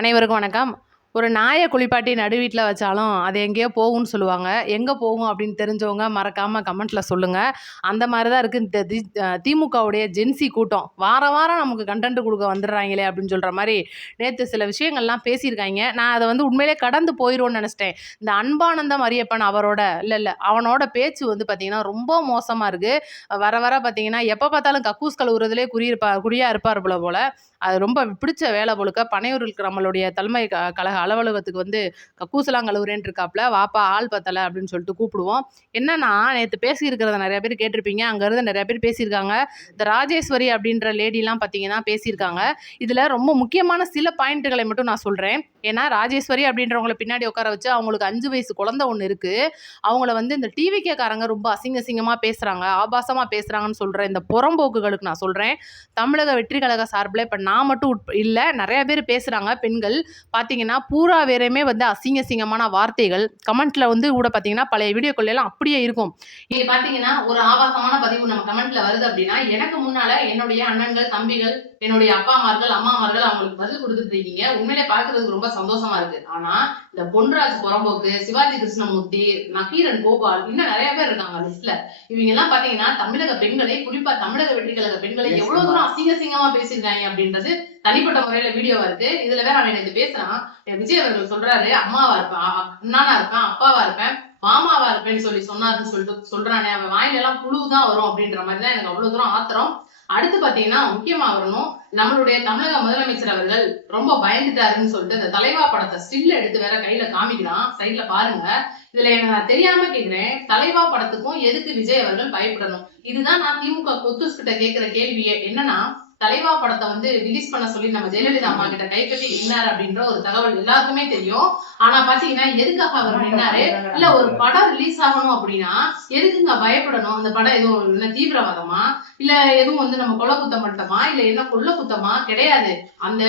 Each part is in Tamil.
அனைவருக்கும் வணக்கம். ஒரு நாயை குளிப்பாட்டி நடு வீட்டில் வச்சாலும் அது எங்கேயோ போகும்னு சொல்லுவாங்க. எங்கே போகும் அப்படின்னு தெரிஞ்சவங்க மறக்காமல் கமெண்ட்டில் சொல்லுங்கள். அந்த மாதிரி தான் இருக்குது இந்த திமுகவுடைய ஜென்சி கூட்டம். வாரம் வாரம் நமக்கு கண்டென்ட் கொடுக்க வந்துடுறாங்களே அப்படின்னு சொல்கிற மாதிரி நேற்று சில விஷயங்கள்லாம் பேசியிருக்காங்க. நான் அதை உண்மையிலே கடந்து போயிடுவோன்னு நினச்சிட்டேன். இந்த அன்பானந்தம் அரியப்பன் அவரோட இல்லை அவனோட பேச்சு பார்த்திங்கன்னா ரொம்ப மோசமாக இருக்குது. வர வர பார்த்திங்கன்னா எப்போ பார்த்தாலும் கக்கூஸ் கழுவுறதுலே குறியாக இருப்பார் போல. அது ரொம்ப பிடிச்ச வேலை போலுக்க. பனையூருக்கு நம்மளுடைய தலைமை கழக அலுவலகத்துக்கு கக்கூசலாம் கழுவுறேன் இருக்காப்புல. வாப்பா ஆள் பத்தலை அப்படின்னு சொல்லிட்டு கூப்பிடுவோம். என்னன்னா நேற்று பேசியிருக்கிறத நிறைய பேர் கேட்டிருப்பீங்க. அங்கேருந்து நிறைய பேர் பேசியிருக்காங்க. இந்த ராஜேஸ்வரி அப்படின்ற லேடிலாம் பார்த்தீங்கன்னா பேசியிருக்காங்க. இதில் ரொம்ப முக்கியமான சில பாயிண்ட்டுகளை மட்டும் நான் சொல்கிறேன். ஏன்னா ராஜேஸ்வரி அப்படின்றவங்கள பின்னாடி உட்கார வச்சு அவங்களுக்கு 5 வயசு குழந்தை ஒன்று இருக்குது. அவங்கள இந்த டிவிகேக்காரங்க ரொம்ப அசிங்கமாக பேசுகிறாங்க, ஆபாசமாக பேசுகிறாங்கன்னு சொல்கிற இந்த புறம்போக்குகளுக்கு நான் சொல்கிறேன். தமிழக வெற்றி கழக சார்பில் இப்போ நான் மட்டும் இல்லை, நிறைய பேர் பேசுகிறாங்க. பெண்கள் பார்த்தீங்கன்னா பூரா வேறையுமே அசிங்கமான வார்த்தைகள் கமெண்ட்டில் கூட பார்த்தீங்கன்னா பழைய வீடியோக்குள்ளெல்லாம் அப்படியே இருக்கும். இது பார்த்தீங்கன்னா ஒரு ஆபாசமான பதிவு நம்ம கமெண்ட்டில் வருது அப்படின்னா எனக்கு முன்னால் என்னுடைய அண்ணன்கள், தம்பிகள், என்னுடைய அப்பாமார்கள், அம்மாமார்கள் அவங்களுக்கு பதில் கொடுத்துட்டு இருக்கீங்க. உண்மையிலே பார்க்கறதுக்கு ரொம்ப சந்தோஷமா இருக்கு. ஆனா இந்த பொன்ராஜ் புறம்போக்கு, சிவாஜி கிருஷ்ணமூர்த்தி, நக்கீரன் கோபால், இன்னும் நிறைய பேர் இருக்காங்க லிஸ்ட்ல. இவங்க எல்லாம் பாத்தீங்கன்னா தமிழக பெண்களை, குறிப்பா தமிழக வெற்றி கழக பெண்களை எவ்வளவு தூரம் அசிங்கமா பேசியிருக்காங்க அப்படின்றது தனிப்பட்ட முறையில வீடியோவா இருக்கு. இதுல வேற அவன் எனக்கு பேசுறான். விஜய் அவர்கள் சொல்றாரு, அம்மாவா இருப்பேன், அண்ணானா இருப்பேன், அப்பாவா இருப்பேன், மாமாவா இருப்பேன்னு சொன்னாருன்னு சொல்லிட்டு சொல்றானே. அவன் வாயில எல்லாம் புழுதான் வரும் அப்படின்ற மாதிரிதான் எனக்கு அவ்வளவு தூரம் ஆத்திரம். அடுத்து பாத்தீங்கன்னா முக்கியமா வரணும், நம்மளுடைய தமிழக முதலமைச்சர் அவர்கள் ரொம்ப பயந்துட்டாருன்னு சொல்லிட்டு இந்த தலைவா படத்தை ஸ்டில் எடுத்து வேற கையில காமிக்கிறான். சைட்ல பாருங்க. இதுல எனக்கு நான் தெரியாம கேக்குறேன், தலைவா படத்துக்கும் எதுக்கு விஜய் அவர்கள் பயப்படணும்? இதுதான் நான் திமுக கொத்துஸ் கிட்ட கேட்கிற கேள்வியே. என்னன்னா, தலைவா படத்தை ரிலீஸ் பண்ண சொல்லி நம்ம ஜெயலலிதா அம்மா கிட்ட கைப்பற்றி நின்னாரு அப்படின்ற ஒரு தகவல் எல்லாருக்குமே தெரியும். ஆனா பாத்தீங்கன்னா எதுக்காக அவர் நின்னாரு? இல்ல ஒரு படம் ரிலீஸ் ஆகணும் அப்படின்னா எதுக்குங்க பயப்படணும்? அந்த படம் எதுவும் என்ன தீவிரவாதமா, இல்ல எதுவும் நம்ம கொலை குத்தம் மட்டுமா, இல்ல என்ன கொள்ள குத்தமா? கிடையாது. அந்த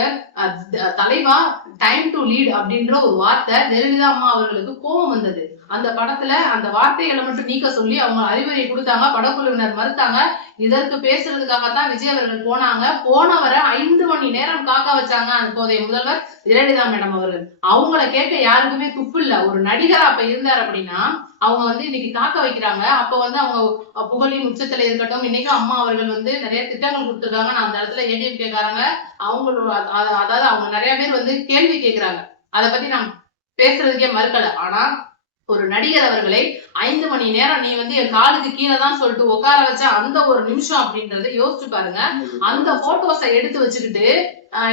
தலைவா டைம் டு லீட் அப்படின்ற ஒரு வார்த்தை ஜெயலலிதா அம்மா அவர்களுக்கு கோபம் வந்தது. அந்த படத்துல அந்த வார்த்தைகளை மட்டும் நீக்க சொல்லி அவங்க அறிவுரை கொடுத்தாங்க. படக்குழுவினர் மறுத்தாங்க. இதற்கு பேசுறதுக்காகத்தான் விஜய் அவர்கள் போனாங்க. போனவரை 5 மணி நேரம் காக்க வச்சாங்க அப்போதைய முதல்வர் ஜெயலலிதா மேடம் அவர்கள். அவங்கள கேட்க யாருக்குமே துப்பு இல்ல. ஒரு நடிகர் அப்ப இருந்தார் அப்படின்னா அவங்க இன்னைக்கு காக்க வைக்கிறாங்க. அப்ப அவங்க புகழின் உச்சத்துல இருக்கட்டும். இன்னைக்கு அம்மா அவர்கள் நிறைய திட்டங்கள் கொடுத்துருக்காங்க. நான் அந்த இடத்துல ஏடிஎம் கேட்கறாங்க. அவங்களோட அதாவது அவங்க நிறைய பேர் கேள்வி கேட்கிறாங்க. அதை பத்தி நான் பேசுறதுக்கே மறுக்கல. ஆனா ஒரு நடிகர் அவர்களை 5 மணி நேரம் நீ என் காலுக்கு கீழே தான் சொல்லிட்டு உட்கார வச்ச அந்த ஒரு நிமிஷம் அப்படின்றத யோசிச்சு பாருங்க. அந்த போட்டோஸை எடுத்து வச்சுக்கிட்டு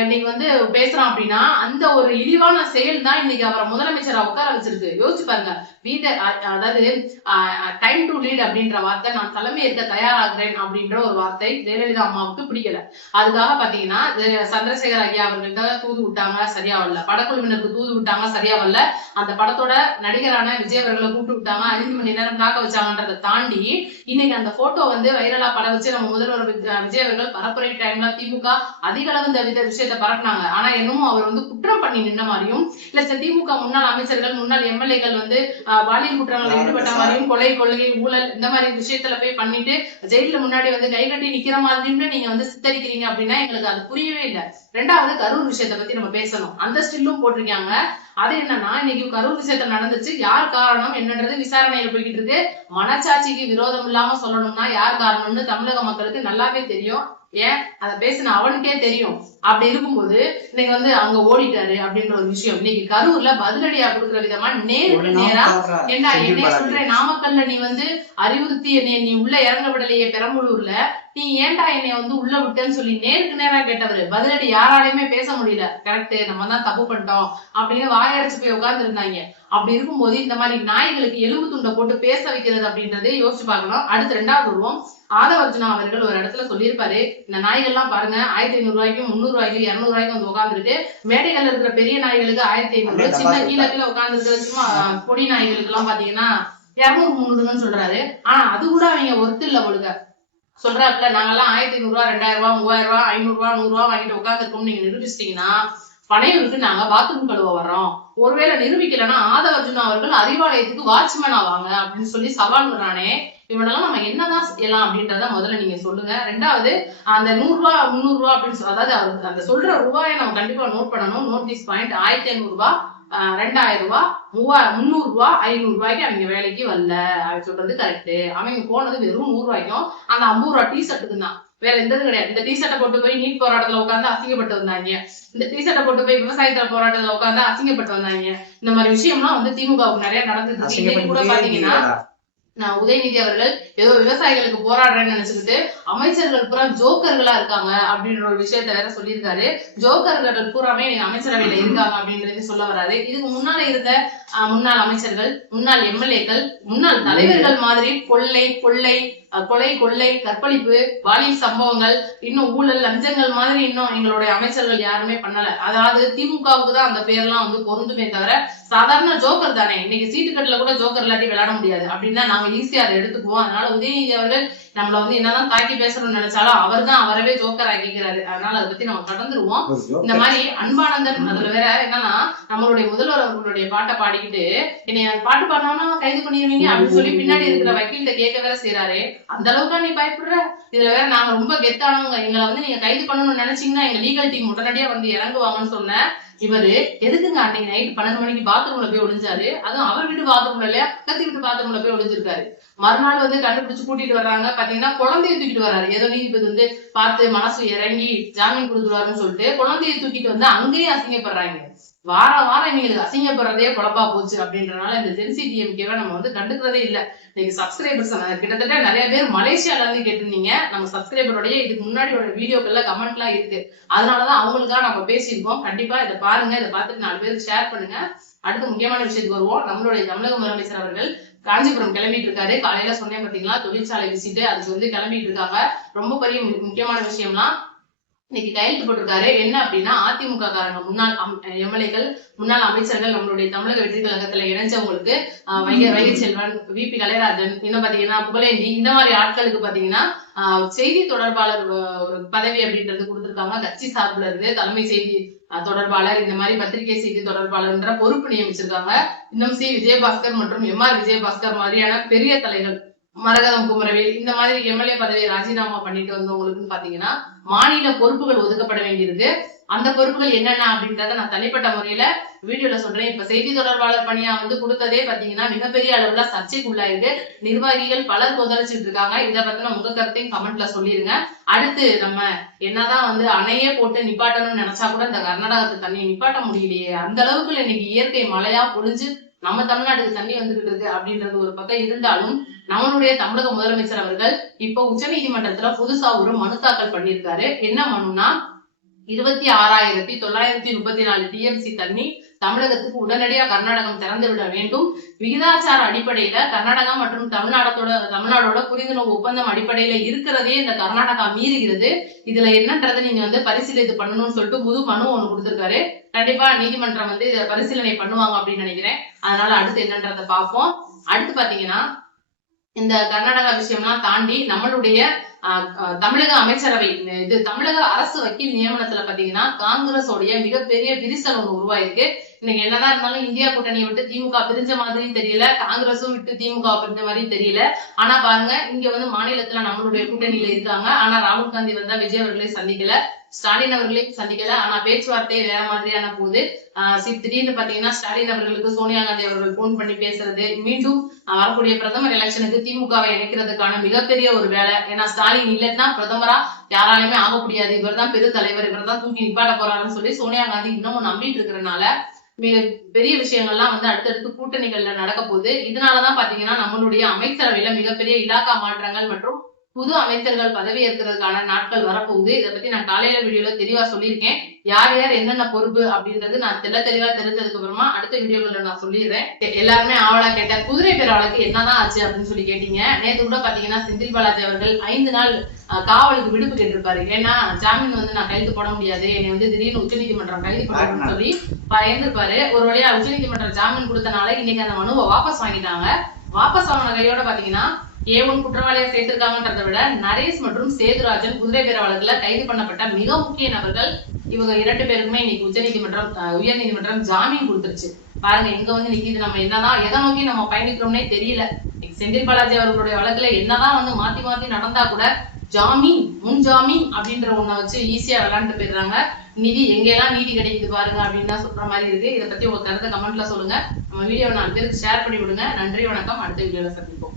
இன்னைக்கு பேசுறான் அப்படின்னா அந்த ஒரு இழிவான செயல் தான் இன்னைக்கு அவரை முதலமைச்சரா உட்கார வச்சிருக்கு. யோசிச்சு பாருங்க. அதாவது டைம் டு லீட் அப்படின்ற வார்த்தை, நான் தலைமை ஏற்க தயாராகிறேன் அப்படின்ற ஒரு வார்த்தை ஜெயலலிதா அம்மாவுக்கு பிடிக்கல. அதுக்காக பாத்தீங்கன்னா சந்திரசேகர் ஐயா அவர்கள்ட்ட தூது விட்டாங்க, சரியா வரல. படக்குழுவினருக்கு தூது விட்டாங்க, சரியா வரல. அந்த படத்தோட நடிகரான விஜய் அவர்களை கூப்பிட்டு விட்டாங்க, 5 மணி நேரம் காக்க வச்சாங்கன்றதை தாண்டி இன்னைக்கு அந்த போட்டோ வைரலா பட வச்சு நம்ம முதல்வர் விஜய் அவர்கள் பரப்புரை டைம்ல திமுக அதிக அளவு இந்த விஷயத்தை பரப்புனாங்க. ஆனா என்னமோ அவர் குற்றம் பண்ணி நின்ன மாதிரியும், இல்ல திமுக முன்னாள் அமைச்சர்கள், முன்னாள் எம்எல்ஏக்கள் பாலியல் குற்றங்களில் ஈடுபட்ட மாதிரியும், கொள்கை, ஊழல் இந்த மாதிரி விஷயத்துல போய் பண்ணிட்டு ஜெயில முன்னாடி கை கட்டி நிக்கிற மாதிரியும் நீங்க சித்தரிக்கிறீங்க அப்படின்னா எங்களுக்கு அது புரியவே இல்லை. 2வது கரூர் விஷயத்தை பத்தி நம்ம பேசணும். அந்த ஸ்டில்லும் போட்டிருக்காங்க. அது என்னன்னா, இன்னைக்கு கரூர் விஷயத்த நடந்துச்சு, யார் காரணம் என்னன்றது விசாரணையில போய்கிட்டு இருக்கு. மனச்சாட்சிக்கு விரோதம் இல்லாம சொல்லணும்னா யார் காரணம்னு தமிழக மக்களுக்கு நல்லாவே தெரியும். ஏன் அதை பேசின அவனுக்கே தெரியும். அப்படி இருக்கும்போது இன்னைக்கு அங்க ஓடிட்டாரு அப்படின்ற ஒரு விஷயம் இன்னைக்கு கரூர்ல பதிலடியா கொடுக்குற விதமா நேருக்கு நேரா என்ன சொல்றேன், நாமக்கல்ல நீ அறிவுறுத்தி என்னை நீ உள்ள இறங்க விடலையே, பெரம்பலூர்ல நீ ஏன்டா என்னை உள்ள விட்டேன்னு சொல்லி நேருக்கு நேரா கேட்டவரு. பதிலடி யாராலையுமே பேச முடியல. கரெக்ட், நம்ம தான் தப்பு பண்ணிட்டோம் அப்படின்னு வாயடிச்சு போய் உட்கார்ந்து இருந்தாங்க. அப்படி இருக்கும்போது இந்த மாதிரி நாய்களுக்கு எலும்பு துண்டை போட்டு பேச வைக்கிறது அப்படின்றதே யோசிச்சு பார்க்கணும். அடுத்து 2வது வருவோம். ஆதவர்ஜுனா அவர்கள் ஒரு இடத்துல சொல்லியிருப்பாரு, இந்த நாய்கள்லாம் பாருங்க 1500 ரூபாய்க்கும் 300 ரூபாய்க்கும் 200 ரூபாய்க்கும் உட்காந்துருக்கு. மேடைகள்ல இருக்கிற பெரிய நாய்களுக்கு 1500, சின்ன கீழே உட்கார்ந்து இருக்கிற சும்மா பொடி நாய்களுக்கு எல்லாம் பாத்தீங்கன்னா 200, 300 சொல்றாரு. ஆனா அது கூட அவங்க ஒருத்தர் இல்ல ஒழுங்க சொல்றாப்புல. நாங்கெல்லாம் 1500 ரூபாய், 2000 ரூபாய், 3000 ரூபாய், 500 ரூபாய், 100 ரூபாய் வாங்கிட்டு உட்காந்துருக்கோம் நீங்க நிரூபிச்சிட்டீங்கன்னா பனையூருக்கு நாங்க பாத்ரூம் கழுவ வர்றோம். ஒருவேளை நிரூபிக்கலன்னா ஆதவர்ஜுனா அவர்கள் அறிவாலயத்துக்கு வாட்ச்மேன் ஆவாங்க அப்படின்னு சொல்லி சவால் விடுறானே. இவனெல்லாம் நம்ம என்னதான் செய்யலாம் அப்படின்றத முதல்ல நீங்க சொல்லுங்க. ரெண்டாவது அந்த 100 ரூபா 300 ரூபா அப்படின்னு அதாவது அந்த சொல்ற ரூபாயை நம்ம கண்டிப்பா நோட் பண்ணணும். Note this point. 1500 ரூபாய் 2000 ரூபாய் 300 ரூபாய் 500 ரூபாய்க்கு அவங்க வேலைக்கு வரல. அவன் சொல்றது கரெக்ட். அவங்க போனது வெறும் 100 ரூபாய்க்கும் அந்த 50 ரூபாய் டிஷர்ட்டுக்கு தான், வேற எந்த கிடையாது. இந்த டிஷர்ட்டை போட்டு போய் நீட் போராட்டத்துல உட்காந்து அசிங்கப்பட்டு வந்தாங்க. இந்த டிஷர்ட்டை போட்டு போய் விவசாயத்துல போராட்டத்துல உட்காந்து அசிங்கப்பட்டு வந்தாங்க. இந்த மாதிரி விஷயம்லாம் வந்து திமுகவுக்கு நிறைய நடந்துருக்கு. இன்னைக்கு கூட பாத்தீங்கன்னா உதயநிதி அவர்கள் ஏதோ விவசாயிகளுக்கு போராடுறேன்னு நினைச்சுக்கிட்டு அமைச்சர்கள் பூரா ஜோக்கர்களா இருக்காங்க அப்படின்ற ஒரு விஷயத்த வேற சொல்லியிருக்காரு. ஜோக்கர்கள் பூராமே நீங்க அமைச்சரவையில இருக்காங்க அப்படின்றது சொல்ல வராது. இதுக்கு முன்னால இருந்த முன்னாள் அமைச்சர்கள், முன்னாள் எம்எல்ஏக்கள், முன்னாள் தலைவர்கள் மாதிரி கொள்ளை கொள்ளை கற்பழிப்பு பாலியல் சம்பவங்கள் இன்னும் ஊழல் லஞ்சங்கள் மாதிரி இன்னும் எங்களுடைய அமைச்சர்கள் யாருமே பண்ணல. அதாவது திமுகவுக்கு தான் அந்த பேர்லாம் வந்து பொருந்துமே தவிர சாதாரண ஜோக்கர் தானே. இன்னைக்கு சீட்டுக்கட்டுல கூட ஜோக்கர் இல்லாட்டி விளையாட முடியாது அப்படின்னு தான் நாங்க ஈஸியா அதை எடுத்துக்குவோம். அதனால உதயநிதி அவர்கள் நம்மள வந்து என்னதான் தாக்கி பேசணும்னு நினைச்சாலும் அவர் தான் அவரவே ஜோக்கர் ஆக்கிக்கிறாரு. அதனால அதை பத்தி நம்ம கடந்துருவோம். இந்த மாதிரி அன்பானந்தன் அதுல வேற என்னன்னா நம்மளுடைய முதல்வர் அவர்களுடைய பாட்டை பாடிக்கிட்டு என்னைய பாட்டு பாடினோம்னா கைது பண்ணிடுவீங்க அப்படின்னு சொல்லி பின்னாடி இருக்கிற வக்கீல்கிட்ட கேட்க வேற செய்யறாரு. அந்த அளவுக்கு நீ பயப்படுற? இதுல வேற நாங்க ரொம்ப கெத்தானவங்க, எங்களை வந்து நீங்க கைது பண்ணணும்னு நினைச்சீங்கன்னா எங்க லீகல் டீம் உடனடியா வந்து இறங்குவாங்கன்னு சொன்ன இவரு எதுக்குங்க அன்னைக்கு நைட் 12 மணிக்கு பாத்ரூம்ல போய் ஒளிஞ்சாரு? அதுவும் அவர் வீட்டு பாத்ரூம்ல இல்லையா, பக்கத்து வீட்டு பாத்ரூம்ல போய் ஒளிஞ்சிருக்காரு. மறுநாள் வந்து கண்டுபிடிச்சு கூட்டிட்டு வர்றாங்க. பாத்தீங்கன்னா குழந்தைய தூக்கிட்டு வர்றாரு. ஏதோ நீதிபதி வந்து பார்த்து மனசு இறங்கி ஜாமீன் கொடுத்துருவாருன்னு சொல்லிட்டு குழந்தைய தூக்கிட்டு வந்து அங்கேயே அசிங்கப்படுறாங்க. வாரம் இவங்களுக்கு அசிங்கப்படுறதே குழப்பா போச்சு அப்படின்றனால இந்த ஜென்சி டிஎம்கேவை நம்ம வந்து கண்டுக்கிறதே இல்லை. இன்னைக்கு சப்ஸ்கிரைபர்ஸ் கிட்டத்தட்ட நிறைய பேர் மலேசியால இருந்து கேட்டிருந்தீங்க. நம்ம சப்ஸ்கிரைபருடைய இதுக்கு முன்னாடி வீடியோக்கள்ல கமெண்ட் எல்லாம் இருக்கு. அதனாலதான் அவங்களுக்காக நம்ம பேசியிருக்கோம். கண்டிப்பா இதை பாருங்க, இதை பார்த்துட்டு 4 பேருக்கு ஷேர் பண்ணுங்க. அடுத்து முக்கியமான விஷயத்துக்கு வருவோம். நம்மளுடைய தமிழக முதலமைச்சர் அவர்கள் காஞ்சிபுரம் கிளம்பிட்டு இருக்காரு. காலையில சொன்னேன் பாத்தீங்களா, தொழிற்சாலை விசிட்டு, அதுக்கு வந்து கிளம்பிட்டு இருக்காங்க. ரொம்ப பெரிய முக்கியமான விஷயம்லாம் இன்னைக்கு கையெழுத்து போட்டிருக்காரு. என்ன அப்படின்னா அதிமுக காரங்க, முன்னாள் எம்எல்ஏக்கள், முன்னாள் அமைச்சர்கள், நம்மளுடைய தமிழக வெற்றி கழகத்துல இணைஞ்சவங்களுக்கு வைகை செல்வன், விபி கலைராஜன், இன்னும் பாத்தீங்கன்னா புகழேந்தி, இந்த மாதிரி ஆட்களுக்கு பாத்தீங்கன்னா செய்தி தொடர்பாளர் ஒரு பதவி அப்படின்றது கொடுத்திருக்காங்க. கட்சி சார்பில் இருந்து தலைமை செய்தி தொடர்பாளர், இந்த மாதிரி பத்திரிகை செய்தி தொடர்பாளர்ன்ற பொறுப்பு நியமிச்சிருக்காங்க. இன்னும் சி விஜயபாஸ்கர் மற்றும் எம்ஆர் விஜயபாஸ்கர் மாதிரியான பெரிய தலைகள், மரகதம் குமரவேல், இந்த மாதிரி எம்எல்ஏ பதவியை ராஜினாமா பண்ணிட்டு வந்தவங்களுக்கு பாத்தீங்கன்னா மாநில பொறுப்புகள் ஒதுக்கப்பட வேண்டியிருக்கு. அந்த பொறுப்புகள் என்னென்ன அப்படின்றத நான் தனிப்பட்ட முறையில வீடியோல சொல்றேன். இப்ப செய்தி தொடர்பாளர் பணியா வந்து கொடுத்ததே பாத்தீங்கன்னா மிகப்பெரிய அளவுல சர்ச்சைக்குள்ளாயிருக்கு. நிர்வாகிகள் பலர் கொந்தளிச்சுட்டு இருக்காங்க. இதை பத்தின உங்க கருத்தையும் கமெண்ட்ல சொல்லிருங்க. அடுத்து நம்ம என்னதான் வந்து அணையே போட்டு நிப்பாட்டணும்னு நினைச்சா கூட இந்த கர்நாடகத்து தண்ணியை நிப்பாட்ட முடியலையே. அந்த அளவுக்கு இன்னைக்கு இயற்கை மழையா பொழிஞ்சு நம்ம தமிழ்நாட்டுக்கு தண்ணி வந்துகிட்டு இருக்கு அப்படின்றது ஒரு பக்கம் இருந்தாலும் நம்மளுடைய தமிழக முதலமைச்சர் அவர்கள் இப்போ உச்ச நீதிமன்றத்துல புதுசா ஒரு மனு தாக்கல் பண்ணியிருக்காரு. என்ன மனுனா 26,934 டிஎம்சி தண்ணி தமிழகத்துக்கு உடனடியா கர்நாடகம் திறந்து விட வேண்டும். விகிதாச்சார அடிப்படையில கர்நாடகா மற்றும் தமிழ்நாடோட புரிந்துணர்வு ஒப்பந்தம் அடிப்படையில இருக்கிறதே இந்த கர்நாடகா மீறுகிறது. இதுல என்னன்றதை நீங்க வந்து பரிசீலித்து பண்ணணும்னு சொல்லிட்டு புது மனு ஒண்ணு கொடுத்திருக்காரு. கண்டிப்பா நீதிமன்றம் வந்து இதை பரிசீலனை பண்ணுவாங்க அப்படின்னு நினைக்கிறேன். அதனால அடுத்து என்னன்றதை பார்ப்போம். அடுத்து பாத்தீங்கன்னா இந்த கர்நாடகா விஷயம்லாம் தாண்டி நம்மளுடைய தமிழக அமைச்சரவை, இது தமிழக அரசு வக்கீல் நியமனத்துல பாத்தீங்கன்னா காங்கிரஸ் உடைய மிகப்பெரிய விரிசல் ஒண்ணு உருவாயிருக்கு. இன்னைக்கு என்னதான் இருந்தாலும் இந்தியா கூட்டணியை விட்டு திமுக பிரிஞ்ச மாதிரியும் தெரியல, காங்கிரஸும் விட்டு திமுக பிரிஞ்ச மாதிரியும் தெரியல. ஆனா பாருங்க, இங்க வந்து மாநிலத்துல நம்மளுடைய கூட்டணியில இருக்காங்க. ஆனா ராகுல் காந்தி வந்தா விஜய் அவர்களை சந்திக்கல, ஸ்டாலின் அவர்களையும் சந்திக்கல. ஆனா பேச்சுவார்த்தை வேற மாதிரியான போது திடீர்னு பாத்தீங்கன்னா ஸ்டாலின் அவர்களுக்கு சோனியா காந்தி அவர்கள் போன் பண்ணி பேசுறது, மீண்டும் வரக்கூடிய பிரதமர் எலெக்ஷனுக்கு திமுகவை இணைக்கிறதுக்கான மிகப்பெரிய ஒரு வேலை. ஏன்னா ஸ்டாலின் இல்லைன்னா பிரதமரா யாராலுமே ஆக முடியாது, இவர் தான் பெரு தலைவர், இவர் தான் தூக்கி நிப்பாட்ட போறாருன்னு சொல்லி சோனியா காந்தி இன்னமும் நம்பிட்டு இருக்கிறதுனால மிக பெரிய விஷயங்கள்லாம் வந்து அடுத்தடுத்து கூட்டணிகள்ல நடக்க போகுது. இதனாலதான் பாத்தீங்கன்னா நம்மளுடைய அமைச்சரவையில மிகப்பெரிய இலாக்கா மாற்றங்கள் மற்றும் புது அமைச்சர்கள் பதவி ஏற்கிறதுக்கான நாட்கள் வரப்போகுது. இதை பத்தி நான் காலையில வீடியோல தெளிவா சொல்லியிருக்கேன். யார் யார் என்னென்ன பொறுப்பு அப்படின்றது நான் தெளிவா தெரிஞ்சதுக்கு அப்புறமா அடுத்த வீடியோல நான் சொல்லிடுறேன். எல்லாருமே ஆவலா கேட்ட குதிரை பேராளுக்கு என்னதான் ஆச்சு அப்படின்னு சொல்லி கேட்டீங்க. நேற்று கூட பாத்தீங்கன்னா செந்தில் பாலாஜி அவர்கள் 5 நாள் காவலுக்கு விடுப்பு கேட்டிருப்பாரு. ஏன்னா ஜாமீன் வந்து நான் கைது போட முடியாது, என்னை வந்து திடீர்னு உச்சநீதிமன்றம் கைது பண்ணணும்னு சொல்லி பயந்துருப்பாரு. ஒரு வழியா உச்சநீதிமன்றம் ஜாமீன் கொடுத்தனால இன்னைக்கு அந்த மனுவை வாபஸ் வாங்கிட்டாங்க. வாபஸ் வாங்கின கையோட பாத்தீங்கன்னா A1 குற்றவாளியா சேர்த்திருக்காங்கன்றதை விட நரேஷ் மற்றும் சேதுராஜன் குதிரை பேர வழக்குல கைது பண்ணப்பட்ட மிக முக்கிய நபர்கள். இவங்க 2 பேருக்குமே இன்னைக்கு உச்சநீதிமன்றம் உயர் நீதிமன்றம் ஜாமீன் கொடுத்துருச்சு. பாருங்க எங்க வந்து நிக்கிது, நம்ம என்னதான் எதை நோக்கி நம்ம பயணிக்கிறோம்னே தெரியல. செந்தில் பாலாஜி அவர்களுடைய வழக்குல என்னதான் வந்து மாத்தி மாத்தி நடந்தா கூட ஜாமீன் முன் ஜாமீன் அப்படின்ற ஒன்ன வச்சு ஈஸியா விளையாண்டு போயிடுறாங்க. நிதி எங்கெல்லாம் நீதி கிடைக்குது பாருங்க அப்படின்னு தான் சொல்ற மாதிரி இருக்கு. இதை பத்தி உங்க கருத்தை கமெண்ட்ல சொல்லுங்க. நம்ம வீடியோ 4 பேருக்கு ஷேர் பண்ணி விடுங்க. நன்றி, வணக்கம். அடுத்த வீடியோல சந்திப்போம்.